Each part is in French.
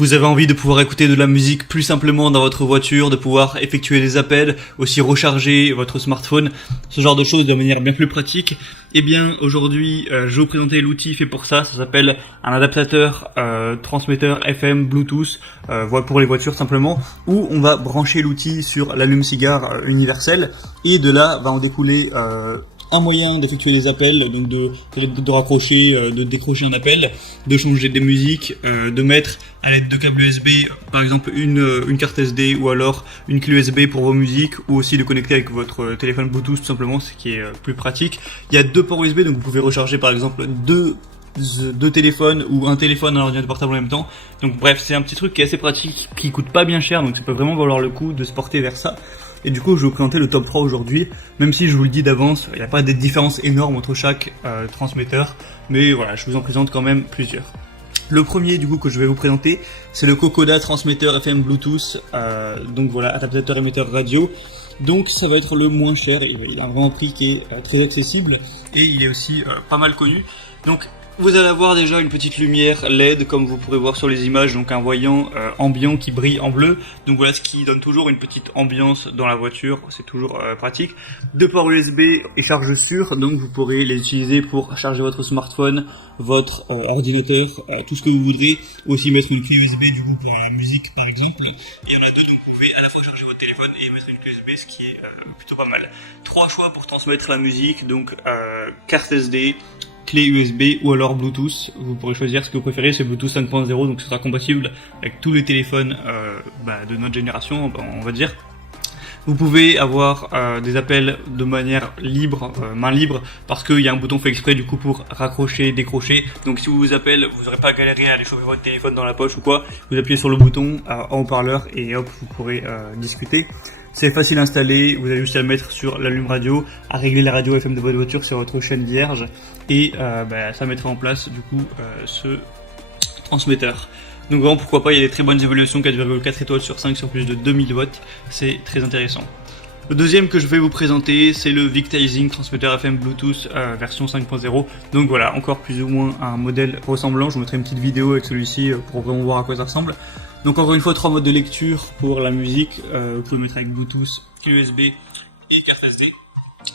Vous avez envie de pouvoir écouter de la musique plus simplement dans votre voiture, de pouvoir effectuer des appels, aussi recharger votre smartphone, ce genre de choses de manière bien plus pratique. Eh bien, aujourd'hui, je vais vous présenter l'outil fait pour ça. Ça s'appelle un adaptateur transmetteur FM Bluetooth, pour les voitures simplement, où on va brancher l'outil sur l'allume-cigare universel et de là va en découler un moyen d'effectuer des appels, donc de raccrocher, de décrocher un appel, de changer des musiques, de mettre à l'aide de câbles USB, par exemple une carte SD ou alors une clé USB pour vos musiques, ou aussi de connecter avec votre téléphone Bluetooth tout simplement, ce qui est plus pratique. Il y a deux ports USB, donc vous pouvez recharger par exemple deux téléphones ou un téléphone et un ordinateur portable en même temps. Donc bref, c'est un petit truc qui est assez pratique, qui coûte pas bien cher, donc ça peut vraiment valoir le coup de se porter vers ça. Et du coup, je vais vous présenter le top 3 aujourd'hui, même si je vous le dis d'avance, il n'y a pas des différences énormes entre chaque transmetteur, mais voilà, je vous en présente quand même plusieurs. Le premier du coup que je vais vous présenter, c'est le Kokoda transmetteur FM Bluetooth, donc voilà, adaptateur émetteur radio. Donc ça va être le moins cher, il a vraiment un prix qui est très accessible et il est aussi pas mal connu. Donc vous allez avoir déjà une petite lumière LED comme vous pourrez voir sur les images, donc un voyant ambiant qui brille en bleu. Donc voilà, ce qui donne toujours une petite ambiance dans la voiture, c'est toujours pratique. Deux ports USB et charge sûre, donc vous pourrez les utiliser pour charger votre smartphone, votre ordinateur, tout ce que vous voudrez. Aussi mettre une clé USB du coup pour la musique par exemple. Et il y en a deux, donc vous pouvez à la fois charger votre téléphone et mettre une clé USB, ce qui est plutôt pas mal. Trois choix pour transmettre la musique, donc carte SD, clé USB ou alors Bluetooth. Vous pourrez choisir ce que vous préférez, c'est Bluetooth 5.0, donc ce sera compatible avec tous les téléphones de notre génération, on va dire. Vous pouvez avoir des appels de manière libre, main libre, parce qu'il y a un bouton fait exprès du coup pour raccrocher, décrocher. Donc si vous vous appelez, vous n'aurez pas à galérer à aller chauffer votre téléphone dans la poche ou quoi. Vous appuyez sur le bouton en haut-parleur et hop, vous pourrez discuter. C'est facile à installer, vous avez juste à le mettre sur l'allume radio, à régler la radio FM de votre voiture sur votre chaîne vierge et ça mettra en place du coup ce transmetteur. Donc vraiment pourquoi pas, il y a des très bonnes évaluations, 4,4 étoiles sur 5 sur plus de 2000 watts, c'est très intéressant. Le deuxième que je vais vous présenter, c'est le Victising transmetteur FM Bluetooth version 5.0. Donc voilà, encore plus ou moins un modèle ressemblant. Je vous mettrai une petite vidéo avec celui-ci pour vraiment voir à quoi ça ressemble. Donc encore une fois, 3 modes de lecture pour la musique. Vous pouvez mettre avec Bluetooth, clé USB et carte SD.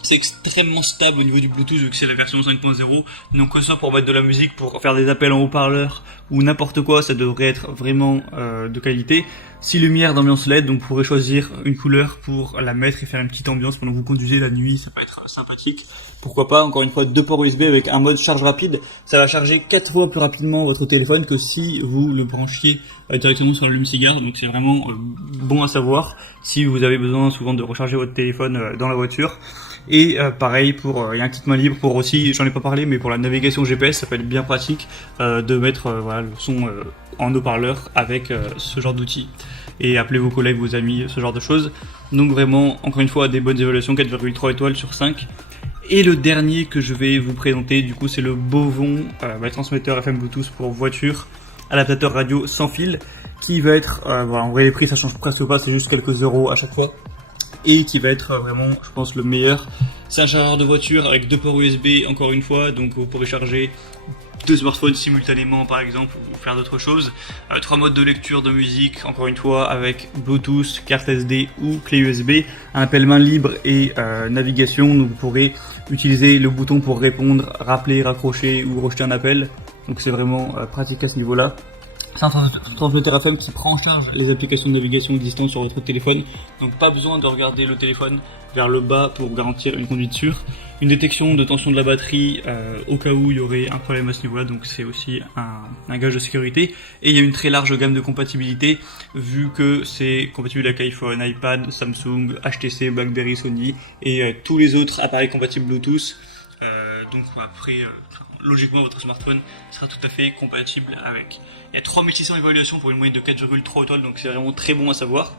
C'est extrêmement stable au niveau du Bluetooth vu que c'est la version 5.0. Donc que ce soit pour mettre de la musique, pour faire des appels en haut-parleur ou n'importe quoi, ça devrait être vraiment de qualité. 6 lumières d'ambiance LED, donc vous pourrez choisir une couleur pour la mettre et faire une petite ambiance pendant que vous conduisez la nuit, ça peut être sympathique. Pourquoi pas, encore une fois, 2 ports USB avec un mode charge rapide, ça va charger 4 fois plus rapidement votre téléphone que si vous le branchiez directement sur l'allume-cigare, donc c'est vraiment bon à savoir si vous avez besoin souvent de recharger votre téléphone dans la voiture. Et pareil pour il y a un kit main libre pour aussi, j'en ai pas parlé, mais pour la navigation GPS, ça peut être bien pratique de mettre le son en haut-parleur avec ce genre d'outil. Et appelez vos collègues, vos amis, ce genre de choses. Donc vraiment, encore une fois, des bonnes évaluations, 4,3 étoiles sur 5. Et le dernier que je vais vous présenter, du coup, c'est le Bovon transmetteur FM Bluetooth pour voiture, adaptateur radio sans fil, qui va être, en vrai les prix ça change presque pas, c'est juste quelques euros à chaque fois. Et qui va être vraiment, je pense, le meilleur. C'est un chargeur de voiture avec 2 ports USB, encore une fois, donc vous pourrez charger 2 smartphones simultanément par exemple, ou faire d'autres choses. 3 modes de lecture de musique, encore une fois, avec Bluetooth, carte SD ou clé USB. Un appel main libre et navigation, donc vous pourrez utiliser le bouton pour répondre, rappeler, raccrocher ou rejeter un appel. Donc c'est vraiment pratique à ce niveau-là. C'est un transmetteur FM qui prend en charge les applications de navigation existantes sur votre téléphone, donc pas besoin de regarder le téléphone vers le bas pour garantir une conduite sûre. Une détection de tension de la batterie au cas où il y aurait un problème à ce niveau-là, donc c'est aussi un gage de sécurité. Et il y a une très large gamme de compatibilité, vu que c'est compatible avec iPhone, iPad, Samsung, HTC, BlackBerry, Sony et tous les autres appareils compatibles Bluetooth. Donc après, logiquement votre smartphone sera tout à fait compatible avec. Il y a 3600 évaluations pour une moyenne de 4,3 étoiles, donc c'est vraiment très bon à savoir.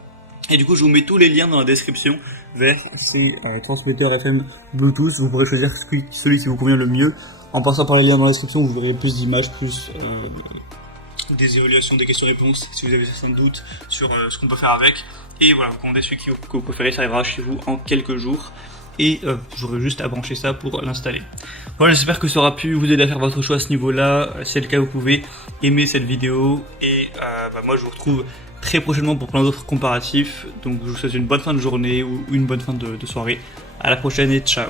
Et du coup je vous mets tous les liens dans la description vers ces transmetteurs FM Bluetooth. Vous pourrez choisir celui qui vous convient le mieux. En passant par les liens dans la description, vous verrez plus d'images, plus des évaluations, des questions-réponses si vous avez certains doutes sur ce qu'on peut faire avec. Et voilà, vous commandez celui que vous préférez, ça arrivera chez vous en quelques jours. et j'aurai juste à brancher ça pour l'installer. Voilà, j'espère que ça aura pu vous aider à faire votre choix à ce niveau-là. Si c'est le cas, vous pouvez aimer cette vidéo et moi je vous retrouve très prochainement pour plein d'autres comparatifs. Donc je vous souhaite une bonne fin de journée ou une bonne fin de soirée. À la prochaine et ciao.